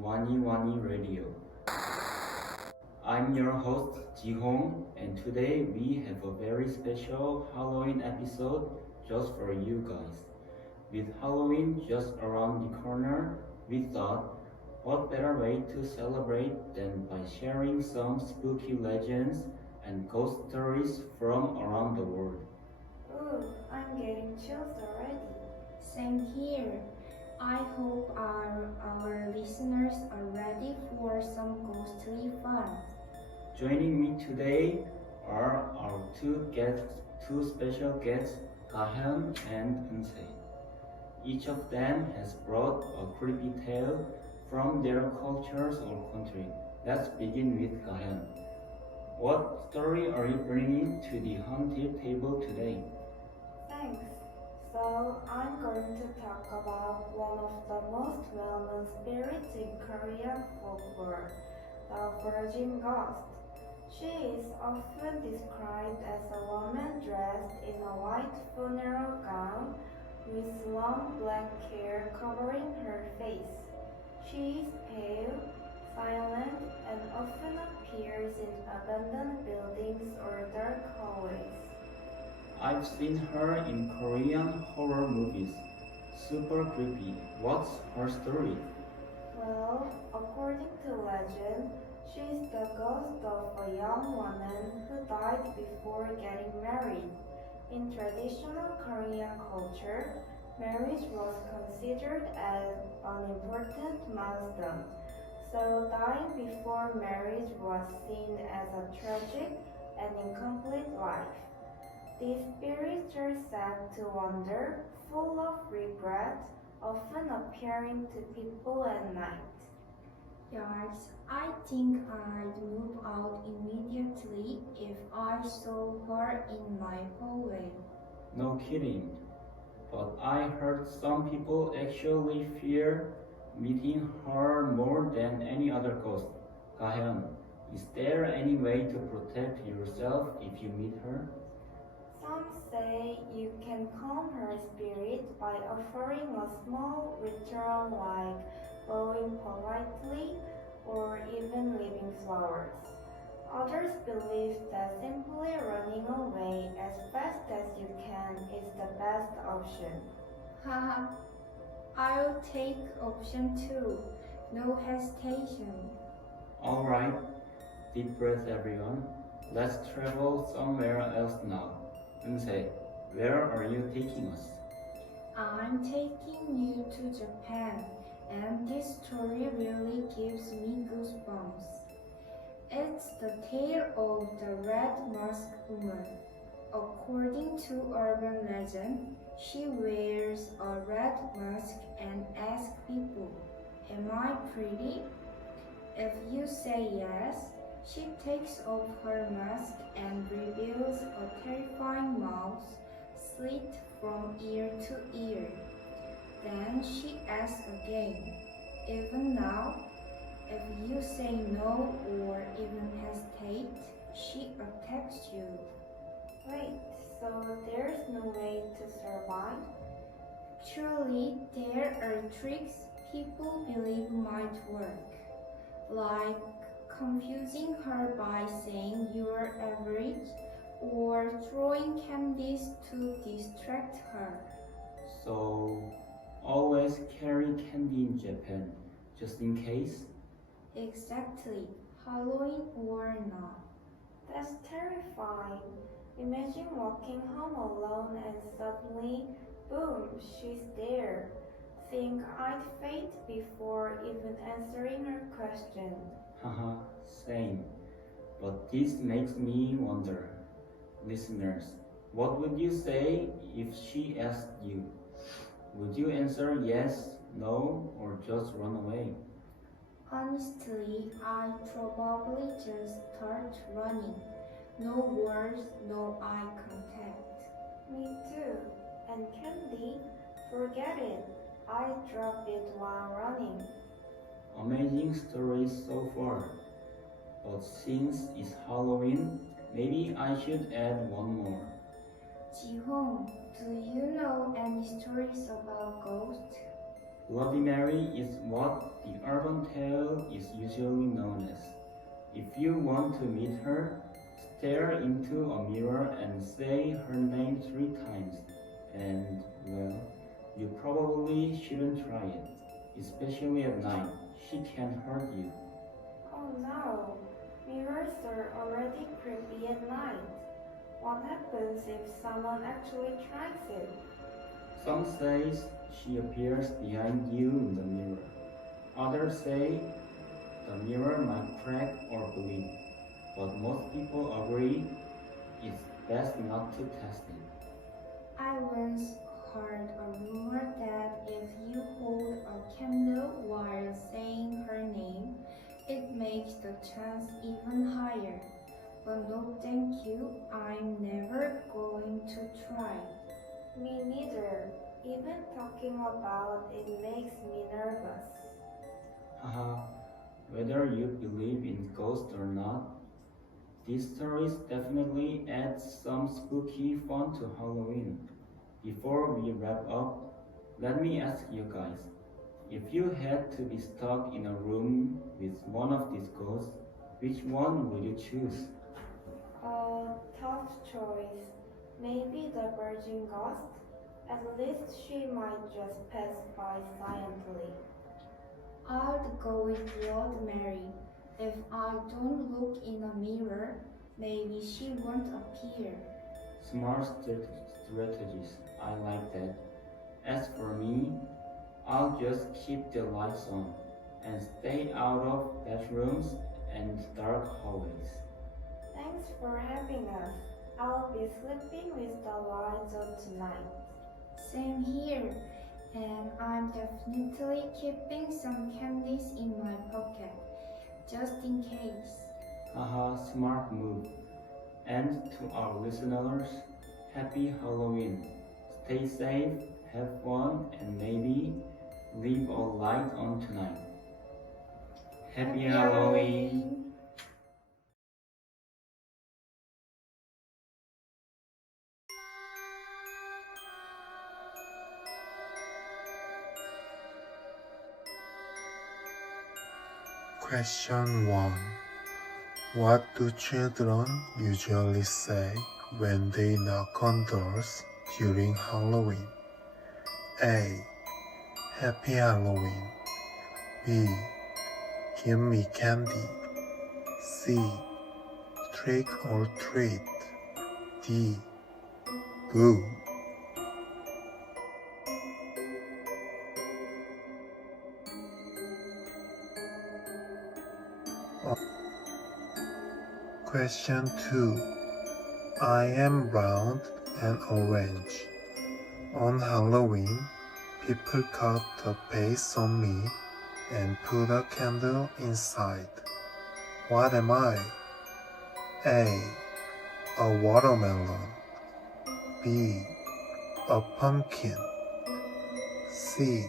와니와니 Radio. I'm your host Ji-hong, and today we have a very special Halloween episode just for you guys. With Halloween just around the corner, we thought, what better way to celebrate than by sharing some spooky legends and ghost stories from around the world. Ooh, I'm getting chills already. Same here. I hope our listeners are ready for some ghostly fun. Joining me today are our two special guests, Gahyun and Eunse. Each of them has brought a creepy tale from their cultures or country. Let's begin with Gahyun. What story are you bringing to the haunted table today? Thanks. So, I'm going to talk about one of the most well-known spirits in Korean folklore, the Virgin Ghost. She is often described as a woman dressed in a white funeral gown with long black hair covering her face. She is pale, silent, and often appears in abandoned buildings or dark hallways. I've seen her in Korean horror movies. Super creepy. What's her story? Well, according to legend, she is the ghost of a young woman who died before getting married. In traditional Korean culture, marriage was considered as an important milestone, so dying before marriage was seen as a tragic and incomplete life. These spirits are said to wander, full of regret, often appearing to people at night. Yes, I think I'd move out immediately if I saw her in my hallway. No kidding. But I heard some people actually fear meeting her more than any other ghost. Gahyun, is there any way to protect yourself if you meet her? Some say you can calm her spirit by offering a small ritual like bowing politely or even leaving flowers. Others believe that simply running away as fast as you can is the best option. Haha, I'll take option 2. No hesitation. Alright, deep breath everyone. Let's travel somewhere else now. Eunse, where are you taking us? I'm taking you to Japan, and this story really gives me goosebumps. It's the tale of the Red Masked Woman. According to urban legend, she wears a red mask and asks people, "Am I pretty?" If you say yes, she takes off her mask and reveals a terrifying mouth slit from ear to ear. Then she asks again. Even now, if you say no or even hesitate, she attacks you. Wait, so there's no way to survive? Surely there are tricks people believe might work, like confusing her by saying you're average or throwing candies to distract her. So, always carry candy in Japan, just in case? Exactly, Halloween or not. That's terrifying. Imagine walking home alone and suddenly, boom, she's there. Think I'd faint before even answering her question. Haha, same. But this makes me wonder. Listeners, what would you say if she asked you? Would you answer yes, no, or just run away? Honestly, I'd probably just start running. No words, no eye contact. Me too. And candy? Forget it. I drop it while running. Amazing stories so far. But since it's Halloween, maybe I should add one more. Ji-hong, do you know any stories about ghosts? Bloody Mary is what the urban tale is usually known as. If you want to meet her, stare into a mirror and say her name 3 times. And, well, you probably shouldn't try it, especially at night. She can hurt you. Oh no, mirrors are already creepy at night. What happens if someone actually tries it? Some say she appears behind you in the mirror. Others say the mirror might crack or bleed. But most people agree it's best not to test it. I once heard a rumor that if you hold a candle while saying her name, it makes the chance even higher. But no thank you, I'm never going to try. Me neither. Even talking about it makes me nervous. Haha, whether you believe in ghosts or not, these stories definitely add some spooky fun to Halloween. Before we wrap up, let me ask you guys, if you had to be stuck in a room with one of these ghosts, which one would you choose? Tough choice. Maybe the virgin ghost? At least she might just pass by silently. I'd go with Blood Mary. If I don't look in a mirror, maybe she won't appear. Smart strategies, I like that. As for me, I'll just keep the lights on and stay out of bedrooms and dark hallways. Thanks for having us. I'll be sleeping with the lights on tonight. Same here. And I'm definitely keeping some candies in my pocket, just in case. Haha, smart move. And to our listeners, happy Halloween. Stay safe, have fun, and maybe leave a light on tonight. Happy Halloween! Question 1. What do children usually say when they knock on doors during Halloween? A. Happy Halloween. B. Give me candy. C. Trick or treat. D. Boo. Question 2. I am round and orange. On Halloween, people cut a face on me and put a candle inside. What am I? A. A watermelon. B. A pumpkin. C.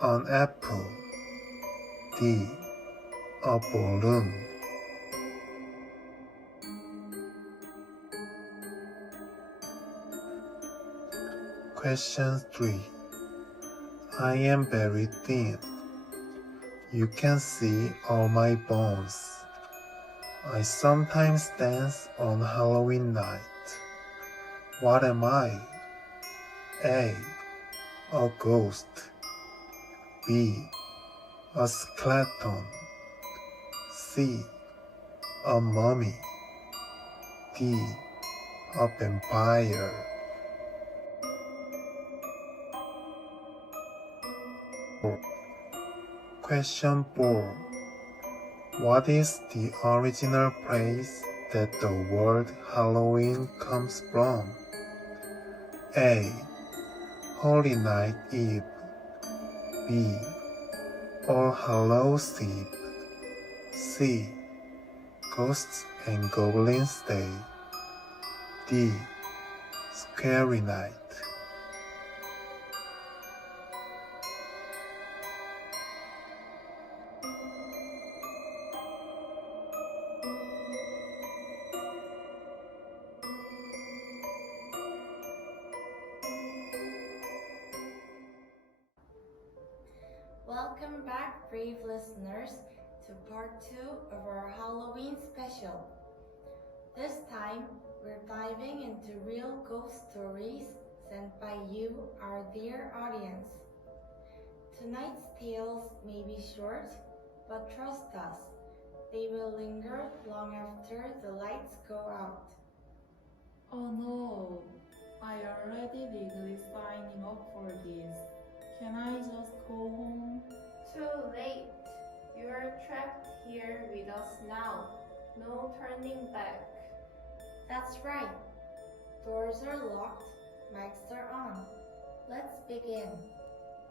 An apple. D. A balloon. Question 3. I am very thin. You can see all my bones. I sometimes dance on Halloween night. What am I? A. A ghost. B. A skeleton. C. A mummy. D. A vampire. Question 4. What is the original place that the word Halloween comes from? A. Holy Night Eve. B. All Hallows Eve. C. Ghosts and Goblins Day. D. Scary Night. Welcome back, brave listeners, to part 2 of our Halloween special. This time, we're diving into real ghost stories sent by you, our dear audience. Tonight's tales may be short, but trust us, they will linger long after the lights go out. Oh no, I already regret signing up for this. Can I just go home? Too late. You're trapped here with us now. No turning back. That's right. Doors are locked, mics are on. Let's begin.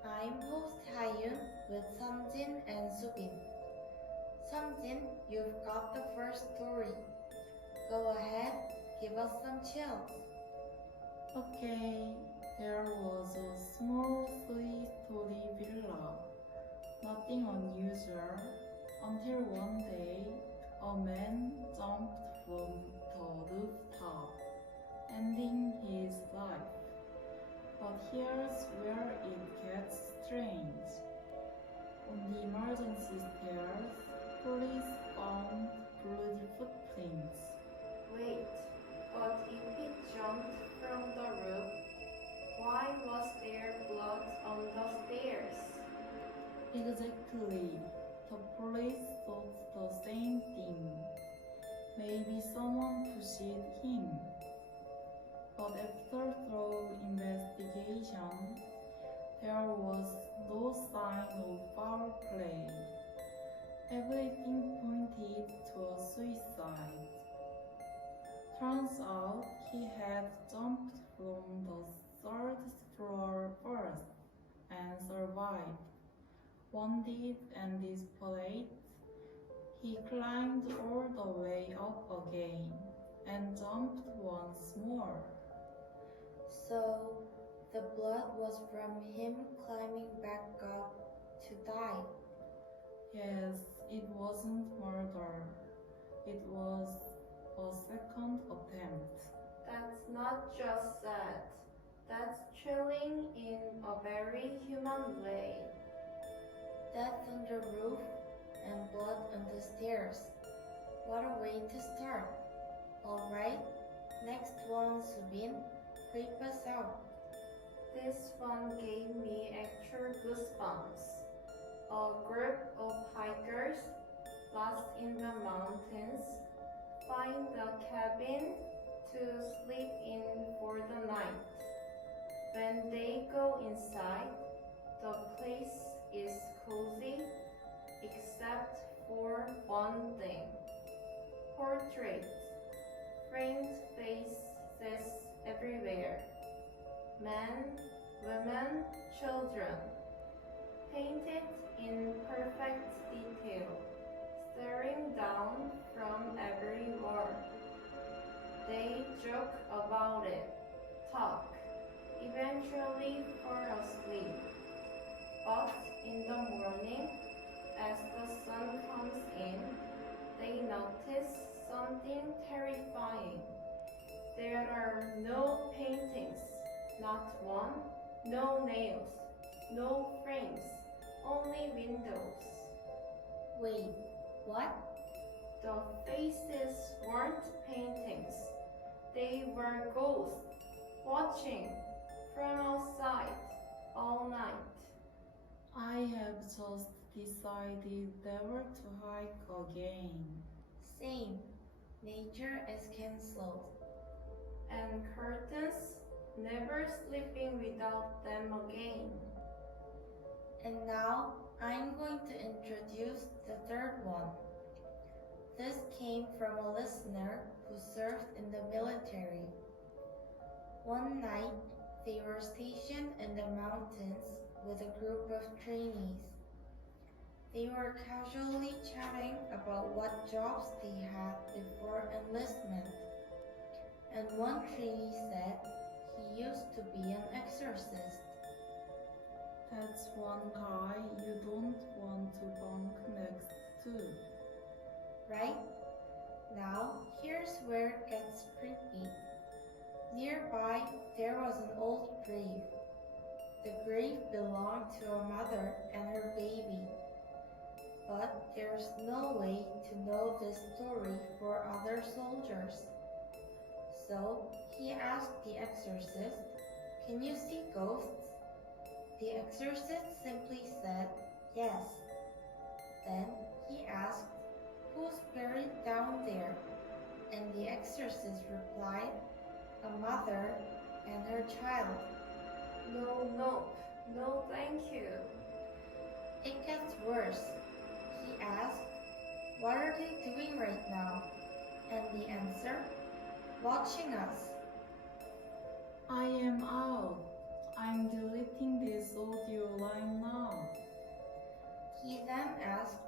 I'm host Hayun with Samjin and Subin. Samjin, you've got the first story. Go ahead, give us some chills. Okay, there was a small three-story villa. Nothing unusual until one day a man jumped from the rooftop, ending his life. But here's where it gets strange. On the emergency stairs, police found bloody footprints. Wait, but if he jumped from the roof, why was there blood on the stairs? Exactly. The police thought the same thing. Maybe someone pushed him. But after thorough investigation, there was no sign of foul play. Everything pointed to a suicide. Turns out he had jumped from the third floor first and survived. Wounded and desperate, he climbed all the way up again and jumped once more. So, the blood was from him climbing back up to die. Yes, it wasn't murder. It was a second attempt. That's not just sad. That's chilling in a very human way. Death on the roof and blood on the stairs. What a way to start. Alright, next one, Subin, creep us out. This one gave me actual goosebumps. A group of hikers lost in the mountains find a cabin to sleep in for the night. When they go inside, the place is cozy except for one thing. Portraits, framed faces everywhere. Men, women, children, painted in perfect detail, staring down from every wall. They joke about it, talk, eventually fall asleep. But in the morning, as the sun comes in, they notice something terrifying. There are no paintings, not one, no nails, no frames, only windows. Wait, what? The faces weren't paintings. They were ghosts, watching from outside all night. I have just decided never to hike again. Same. Nature is cancelled. And curtains, never sleeping without them again. And now, I'm going to introduce the third one. This came from a listener who served in the military. One night, they were stationed in the mountains with a group of trainees. They were casually chatting about what jobs they had before enlistment. And one trainee said he used to be an exorcist. That's one guy you don't want to bunk next to. Right? Now, here's where it gets creepy. Nearby, there was an old grave. The grave belonged to a mother and her baby. there's no way to know this story for other soldiers. So he asked the exorcist, "Can you see ghosts?" The exorcist simply said, "Yes." Then he asked, "Who's buried down there?" And the exorcist replied, "A mother and her child." No, thank you. It gets worse. He asked, "What are they doing right now?" And the answer, "Watching us." I am out. I'm deleting this audio line now. He then asked,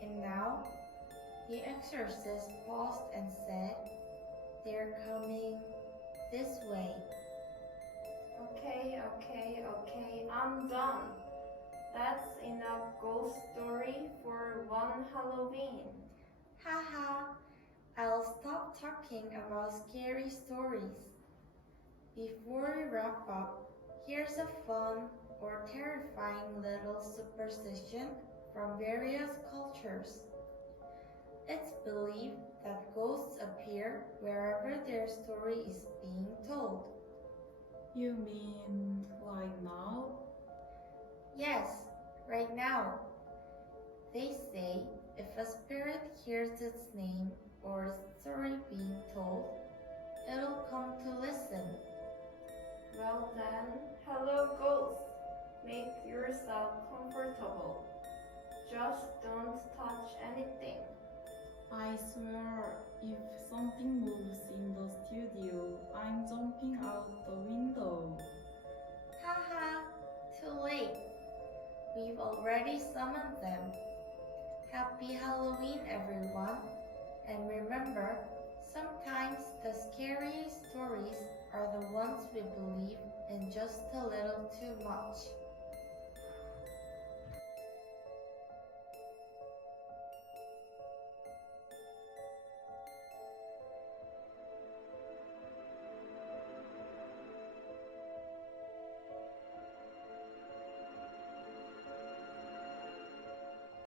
"And now?" The exorcist paused and said, "They're coming this way." Okay, I'm done. That's enough ghost story for one Halloween. Haha, I'll stop talking about scary stories. Before we wrap up, here's a fun or terrifying little superstition from various cultures. It's believed that ghosts appear wherever their story is being told. You mean like now? Yes, right now. They say if a spirit hears its name or its story being told, it'll come to listen. Well then, hello ghosts. Make yourself comfortable. Just don't touch anything. I swear, if something moves in the studio, I'm jumping out the window. Haha, too late. We've already summoned them. Happy Halloween, everyone. And remember, sometimes the scariest stories are the ones we believe in just a little too much.